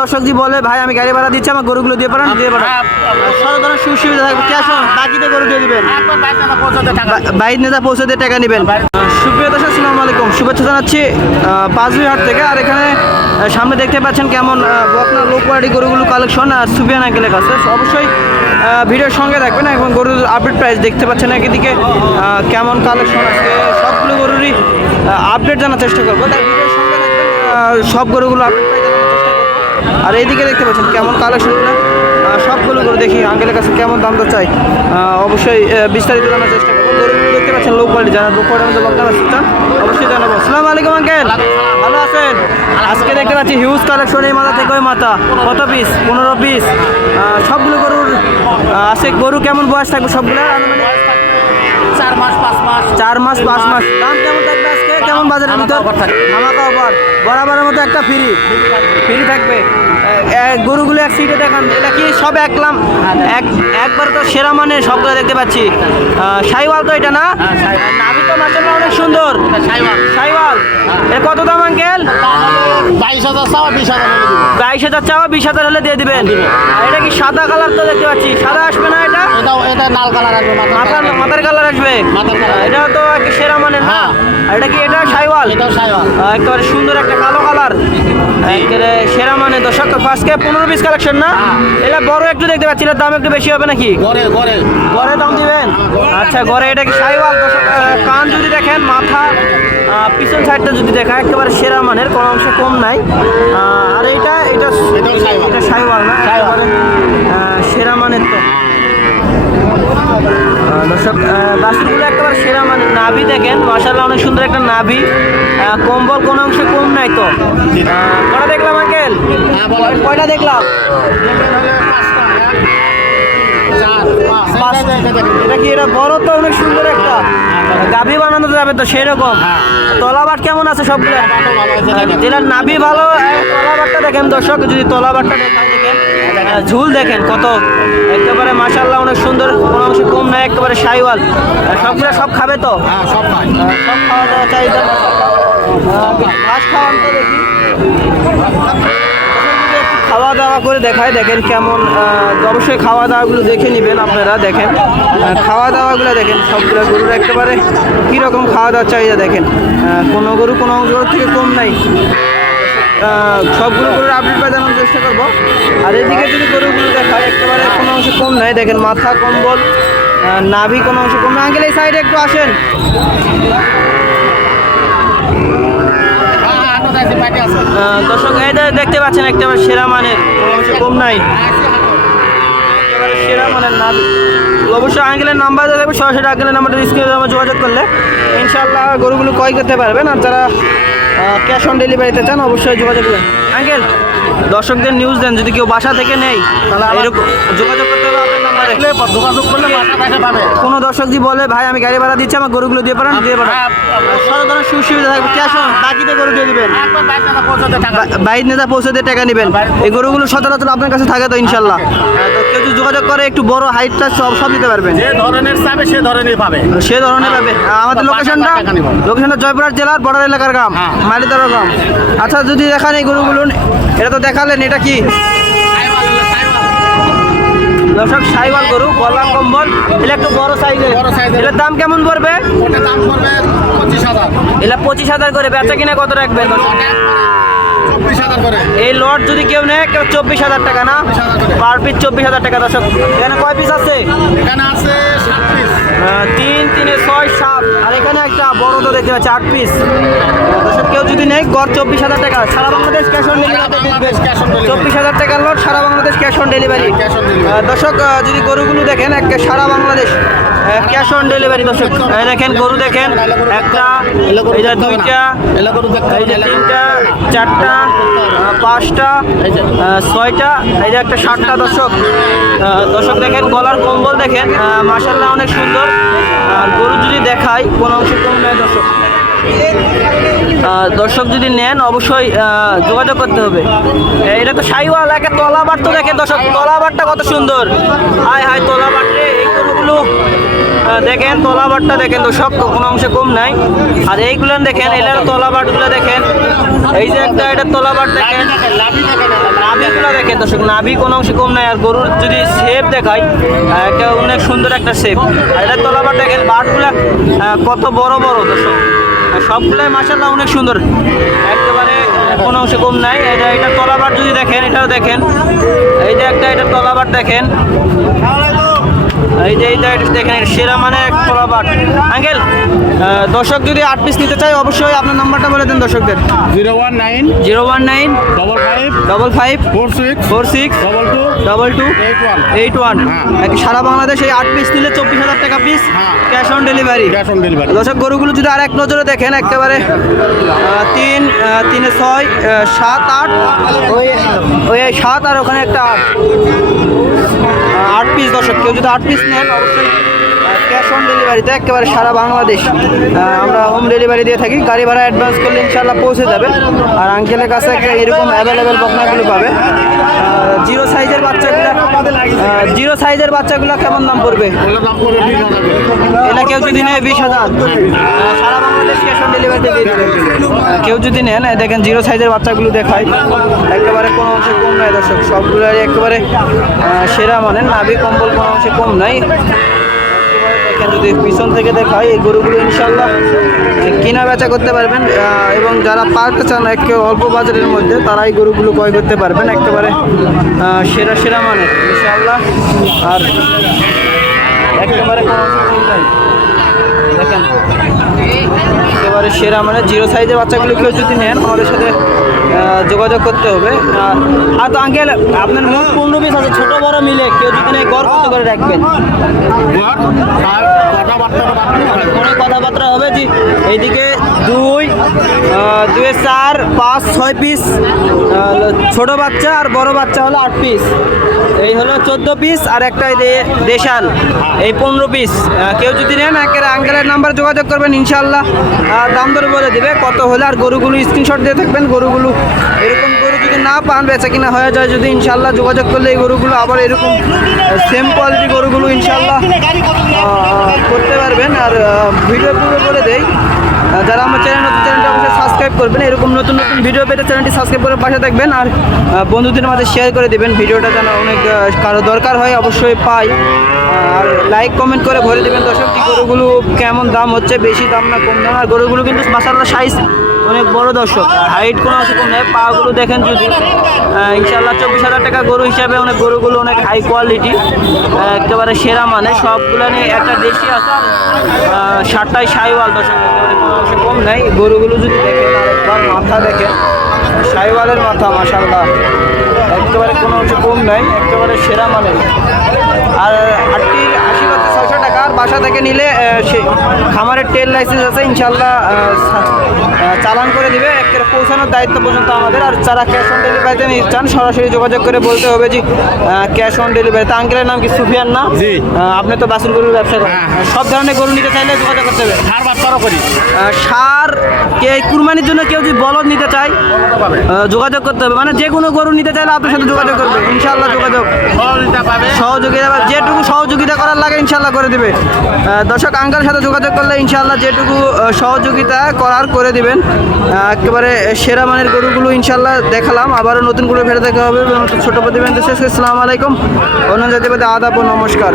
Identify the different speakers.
Speaker 1: দর্শক জি বলে ভাই আমি গাড়ি ভাড়া দিচ্ছি আমার গরুগুলো দিয়ে পারেন দিয়ে পারেন সব ধরনের সুবিধা থাকবে। ক্যাশ বাকিতে গরু দিয়ে দিবেন। বাইর নেতা পৌঁছে দিয়ে টাকা নেবেন। সুপ্রিয় দর্শক আসসালামু আলাইকুম। শুভেচ্ছা জানাচ্ছি পাঁচবি হাট থেকে। আর এখানে সামনে দেখতে পাচ্ছেন কেমন বকনা লো কোয়ালিটি গরুগুলো কালেকশন আর সুফিয়ান আঙ্কেলের কাছে। অবশ্যই ভিডিওর সঙ্গে থাকবেন। এবং গরুর আপডেট প্রাইস দেখতে পাচ্ছেন একদিকে কেমন কালেকশন আছে। সবগুলো গরুরই আপডেট জানার চেষ্টা করব। তাই ভিডিওর সঙ্গে থাকবেন সব গরুগুলো আপডেট প্রাইস জানার চেষ্টা করব আর এইদিকে দেখতে পাচ্ছেন কেমন কালেকশনগুলো সবগুলো গরু দেখি আঙ্কেলের কাছে কেমন দাম তো চাই। অবশ্যই বিস্তারিত জানার চেষ্টা করব। গরুগুলো দেখতে পাচ্ছেন লো কোয়ালিটি যারা লো কোয়ালিটির মধ্যে বলতে পারছেন অবশ্যই জানাব। আসসালামু আলাইকুম আঙ্কেল ভালো আছেন? আজকে দেখতে পাচ্ছি হিউজ কালেকশন এই মাথা থেকে ওই মাথা। কত পিস পনেরো পিস সবগুলো গরুর আছে গরু কেমন বয়স থাকবে সবগুলো
Speaker 2: চার মাস পাঁচ মাস।
Speaker 1: চার মাস পাঁচ মাস। দাম কেমন কেমন বাজারের ভিতর?
Speaker 2: ধামাকা থাকবে।
Speaker 1: অফার বরাবরের মতো একটা ফ্রি। ফ্রি থাকবে। গরুগুলো এক সিটে দেখান। এটা কি সব একলাম এক একবার তো সেরা মানে সবগুলো দেখতে পাচ্ছি। সাইওয়াল তো এটা না?
Speaker 2: হ্যাঁ।
Speaker 1: নাভি তো মাসাল্লাহ অনেক সুন্দর।
Speaker 2: সাইওয়াল।
Speaker 1: সাইওয়াল। এর কত দাম আঙ্কেল?
Speaker 2: বাইশ হাজার চাওয়া বিশ হাজার হলে
Speaker 1: বাইশ হাজার চাওয়া বিশ হাজার হলে দিয়ে দিবেন। এটা কি সাদা কালার তো দেখতে পাচ্ছি? সাদা আসবে না এটা?
Speaker 2: এটা লাল কালার আসবে মাথার।
Speaker 1: কালার। আসবে?
Speaker 2: মাথার colour।
Speaker 1: এটা তো একটা সেরা মানে না?
Speaker 2: হ্যাঁ।
Speaker 1: এটা কি? এটা সাইওয়াল?
Speaker 2: এটাও
Speaker 1: একেবারে সুন্দর একটা কালো কালার। একেবারে সেরা মানে দর্শক আজকে পনেরো পিস কালেকশন না?
Speaker 2: হ্যাঁ।
Speaker 1: এটা বড় একটু দেখতে পাচ্ছি দাম একটু বেশি হবে নাকি?
Speaker 2: গড়ে
Speaker 1: দাম দিবেন? আচ্ছা গড়ে এটা কি আহ, কান যদি দেখেন মাথা পিছন সাইডটা যদি দেখা একেবারে সেরা মানের কোনো অংশ কম নাই। আহ, আর এটা এটা এটা সাইওয়াল না
Speaker 2: সাইওয়াল।
Speaker 1: একেবারে, আহ, সেরা মানের তো আহ, দর্শক আহ, একেবারে সেরা মানে নাভি দেখেন। মাসাল্লাহ অনেক সুন্দর একটা নাভি। কম্বল কোন অংশে কম নাই তো। কটা দেখলাম আঙ্কেল?
Speaker 2: হ্যাঁ,
Speaker 1: কয়টা দেখলাম।
Speaker 2: এটা- দেখেন।
Speaker 1: কি এটা বড় তো অনেক সুন্দর একটা? গাভি বানানো যাবে তো সেরকম। তলাবাট কেমন আছে সবগুলো?
Speaker 2: বাটও ভালো আছে দেখেন।
Speaker 1: যেটা নাভি ভালো তলাবাটটা দেখেন দর্শক যদি তলাবাটটা দেখায় দেখেন ঝুল দেখেন কত। একেবারে মাসাল্লাহ অনেক সুন্দর কোনো অংশে কম নাই একেবারে সাইওয়াল। সবগুলো সব খাবে তো?
Speaker 2: হ্যাঁ সব
Speaker 1: সব খাওয়া দাওয়া চাহিদা। ঘাস খাওয়ান তো দেখি। খাওয়া দাওয়া করে দেখায় দেখেন কেমন অবশ্যই খাওয়া দাওয়াগুলো দেখে নেবেন আপনারা দেখেন। খাওয়া দাওয়াগুলো দেখেন সবগুলো গরুর একেবারে কীরকম খাওয়া দাওয়ার চাহিদা দেখেন। কোনো গরু কোনো গরুর থেকে কম নাই। সবগুলো গরুর আপডেট পাই জানানোর চেষ্টা করব। আর এদিকে যদি গরুগুলো দেখায়, একেবারে কোনো অংশে কম নাই। দেখেন মাথা, কম্বল নাভি কোনো অংশে কম না আঙ্কেল, এই সাইডে একটু আসেন। দর্শক, এই দেখতে পাচ্ছেন, একেবারে সেরা মানের, কোনো অংশে কম নাই। সেরা মানের নাম অবশ্যই আঙ্কেলের নাম্বার দেওয়া সরাসরি আঙ্কেলের নাম্বারটা স্ক্রিনে যোগাযোগ করলে ইনশাআল্লাহ গরুগুলো ক্রয় করতে পারবেন। আর যারা ক্যাশ অন ডেলিভারিতে চান অবশ্যই যোগাযোগ করবেন আঙ্কেল দর্শকদের নিউজ দেন যদি কেউ বাসা থেকে নেই তাহলে এরকম যোগাযোগ করতে হবে আপনার নাম্বারে
Speaker 2: যোগাযোগ করলে মাথা পয়সা পাবে।
Speaker 1: কোনো দর্শক যদি বলে ভাই আমি গাড়ি ভাড়া দিচ্ছি আমার গরুগুলো দিয়ে পারেন দিয়ে পারেন
Speaker 2: হ্যাঁ,
Speaker 1: সুবিধা থাকবে। ক্যাশ বাকিতে গরু দিয়ে দিবেন।
Speaker 2: পৌঁছাতে
Speaker 1: বাইর নেতা পৌঁছে দিয়ে টাকা নেবেন এই গরুগুলো সচরাচর আপনার কাছে থাকে তো ইনশাল্লাহ হ্যাঁ, কেউ যদি যোগাযোগ করে একটু বড় হাইটটা সব সব দিতে পারবেন।
Speaker 2: যে ধরনের চাবে সে ধরনের পাবে।
Speaker 1: সে ধরনের পাবে। আমাদের
Speaker 2: পাঁচ
Speaker 1: লোকেশনটা। লোকেশনটা জয়পুরহাট জেলার বর্ডার এলাকার গ্রাম
Speaker 2: হ্যাঁ।
Speaker 1: মালিতারা গ্রাম। আচ্ছা যদি দেখান এই গরুগুলো এটা তো দেখালেন এটা কি? দর্শক সাইবার গরু গলা কম্বল এটা একটু বড় সাইজের। এটার দাম কেমন পড়বে?
Speaker 2: ওটা দাম পড়বে পঁচিশ হাজার।
Speaker 1: এটা পঁচিশ হাজার করে বেচা কিনা কত
Speaker 2: রাখবে করে
Speaker 1: এই লট যদি কেউ নেয় কেউ চব্বিশ হাজার টাকা না?
Speaker 2: 24,000
Speaker 1: পার পিস চব্বিশ হাজার টাকা দর্শক। এখানে কয় পিস আছে?
Speaker 2: এখানে আছে
Speaker 1: তিন তিনে ছয় সাত। আর এখানে একটা বড় তো দেখতে পাচ্ছি আট পিস দর্শক কেউ যদি নেয় গড় চব্বিশ হাজার টাকা। সারা বাংলাদেশ ক্যাশ অন
Speaker 2: delivery।
Speaker 1: চব্বিশ হাজার টাকার লট সারা বাংলাদেশ ক্যাশ অন ডেলিভারি। দর্শক যদি গরুগুলো দেখেন এক সারা বাংলাদেশ ক্যাশ অন ডেলিভারি দর্শক। দেখেন, গরু দেখেন, একটা যে দুইটা, এই যে তিনটা, চারটা, পাঁচটা ছয়টা, এই যে একটা সাতটা, দর্শক। দর্শক দেখেন, গলার কম্বল দেখেন মাসাল্লাহ অনেক সুন্দর। আর গরু যদি দেখাই, কোন অংশে কম দর্শক? দর্শক যদি নেন, অবশ্যই যোগাযোগ করতে হবে। এটা তো সাইওয়াল একটা তলাবার তো দেখেন, দর্শক। তলাবারটা কত সুন্দর। হায় হায় তলাবার রে, এই গরুগুলো দেখেন তলাবারটা দেখেন দর্শক কোনো অংশে কম নাই। আর এইগুলো দেখেন এলার তলাবারগুলো দেখেন। এই যে একটা এটা তলাবার দেখেন। নাভিগুলো দেখেন দর্শক নাভি কোনো অংশে কম নাই। আর গরুর যদি শেপ দেখাই আহ, একটা অনেক সুন্দর একটা শেপ আর এটা তলাবার দেখেন বাটগুলা কত বড় বড় দর্শক। সবগুলাই মাসাল্লাহ অনেক সুন্দর। একেবারে কোনো অংশে কম নাই। এটা এটা তলাবার যদি দেখেন এটাও দেখেন। এই যে একটা এটা তলাবার দেখেন। এই যে এইটা দেখেন সেরা মানে এক তলাবার আঙ্কেল দর্শক যদি আট পিস নিতে চাই অবশ্যই আপনার নাম্বারটা বলে দেন দর্শকদের।
Speaker 2: Zero one nine
Speaker 1: zero one nine
Speaker 2: double five
Speaker 1: double five
Speaker 2: four six
Speaker 1: four six
Speaker 2: double two
Speaker 1: double two
Speaker 2: eight one.
Speaker 1: Eight one.
Speaker 2: হ্যাঁ।
Speaker 1: সারা বাংলাদেশ এই আট পিস নিলে চব্বিশ হাজার টাকা piece. Cash on delivery
Speaker 2: cash on delivery
Speaker 1: দর্শক গরুগুলো যদি আর এক নজরে দেখেন একেবারে তিন তিনে ছয় সাত আট ওই ওই সাত আর ওখানে একটা আট। যদি আট পিস নেন, অবশ্যই ক্যাশ অন ডেলিভারিতে একেবারে সারা বাংলাদেশ আমরা হোম ডেলিভারি দিয়ে থাকি। গাড়ি ভাড়া অ্যাডভান্স করলে ইনশাল্লাহ পৌঁছে যাবে। আর আঙ্কেলের কাছে এরকম অ্যাভেলেবেল বকনাগুলো পাবে। জিরো সাইজের বাচ্চাগুলো জিরো সাইজের বাচ্চাগুলো কেমন দাম পড়বে? এটা কেউ যদি নেয় বিশ হাজার। কেউ যদি নেন না দেখেন জিরো সাইজের বাচ্চাগুলো দেখায় একেবারে কোনো অংশে কম নয় দর্শক সবগুলো একেবারে সেরা মানে নাভি কম্বল কোনো অংশে কম নাই। যদি পিছন থেকে দেখায় এই গরুগুলো ইনশাল্লাহ কেনা বেচা করতে পারবেন এবং যারা পারতে চান একে অল্প বাজারের মধ্যে তারা এই গরুগুলো ক্রয় করতে পারবেন, একেবারে সেরা সেরা মানে ইনশাল্লাহ। আর একেবারে কোনো অংশে কম নাই দেখেন একেবারে সেরা মানে জিরো সাইজের বাচ্চাগুলো কেউ যদি নেন, আমাদের সাথে যোগাযোগ করতে হবে। আর তো আঙ্কেল আপনার মোট পনেরো পিস আছে, ছোটো বড় মিলে কেউ যদি নেই গড় কত করে রাখবেন?
Speaker 2: আর কথাবার্তা
Speaker 1: হবে যে এইদিকে দুই দুয়ে চার, পাঁচ, ছয় পিস ছোট বাচ্চা আর বড় বাচ্চা হলো আট পিস এই হলো চোদ্দ পিস আর একটা দেশাল এই পনেরো পিস কেউ যদি নেন, একের আঙ্কেলের নাম্বার যোগাযোগ করবেন ইনশাল্লাহ দাম দর বলে দিবে, কত হলে আর গরুগুলো স্ক্রিনশট দিয়ে থাকবেন, গরুগুলো এরকম যদি না পান, বেচা কিনা হয়ে যায়, যদি ইনশাল্লাহ যোগাযোগ করলে এই গরুগুলো আবার এরকম সেম কোয়ালিটি গরুগুলো ইনশাল্লাহ করতে পারবেন। আর ভিডিও পুরো করে দেই যারা আমার চ্যানেল নতুন চ্যানেলটা অবশ্যই সাবস্ক্রাইব করবেন। এরকম নতুন নতুন ভিডিও পেতে চ্যানেলটি সাবস্ক্রাইব করে পাশে থাকবেন। আর বন্ধুদের মাঝে শেয়ার করে দেবেন। ভিডিওটা যেন অনেক কারও দরকার হয়, অবশ্যই পাই। আর লাইক কমেন্ট করে ভরে দেবেন দর্শক গরুগুলো কেমন দাম হচ্ছে, বেশি দাম না কম দাম। আর গরুগুলো কিন্তু মাসাল্লাহ সাইজ অনেক বড় দর্শক। হাইট কোনো কম নেই। পাগুলো দেখেন যদি ইনশাল্লাহ চব্বিশ হাজার টাকা গরু হিসাবে অনেক গরুগুলো অনেক হাই কোয়ালিটি একেবারে সেরা মানে। সবগুলো নিয়ে একটা দেশি আছে। ষাটটাই সাইওয়াল দর্শক কোনো কম নেই। গরুগুলো যদি দেখেন মাথা দেখেন, সাইওয়ালের মাথা মাসাল্লাহ একেবারে কোনো অংশে কম নেই। একেবারে সেরা মানে আর আটটির আশি লক্ষ ছয়শো টাকা আর বাসা থেকে নিলে সে খামারের টেল লাইসেন্স আছে ইনশাল্লাহ চালান করে দিবে। একেবারে পৌঁছানোর দায়িত্ব পর্যন্ত আমাদের। আর যারা ক্যাশ অন ডেলিভারিতে নিতে চান সরাসরি যোগাযোগ করে বলতে হবে যে ক্যাশ অন ডেলিভারি তা। আঙ্কেলের নাম কি? সুফিয়ান না? আপনি তো বাসুর গরুর ব্যবসা করেন।
Speaker 2: হ্যাঁ, হ্যাঁ।
Speaker 1: সব ধরনের গরু নিতে চাইলে যোগাযোগ করতে হবে।
Speaker 2: সার বাচ্চারও করি।
Speaker 1: সার কে কুরবানির জন্য কেউ যদি বলদ নিতে চায় যোগাযোগ করতে হবে। মানে যে কোনো গরু নিতে চাইলে আপনার সাথে যোগাযোগ করবে। ইনশাল্লাহ যোগাযোগ।
Speaker 2: সহযোগিতা
Speaker 1: যেটুকু সহযোগিতা করার লাগে ইনশাল্লাহ করে দিবে। দর্শক আঙ্কার সাথে যোগাযোগ করলে ইনশাল্লাহ যেটুকু সহযোগিতা করার করে দিবেন। একেবারে সেরা মানের গরুগুলো ইনশাল্লাহ দেখালাম। আবারও নতুন করে ফেরত দেখা হবে। এবং ছোট প্রতিবেদন শেষ আসসালামু আলাইকুম। অন্য জাতিবাদী আদাব ও নমস্কার।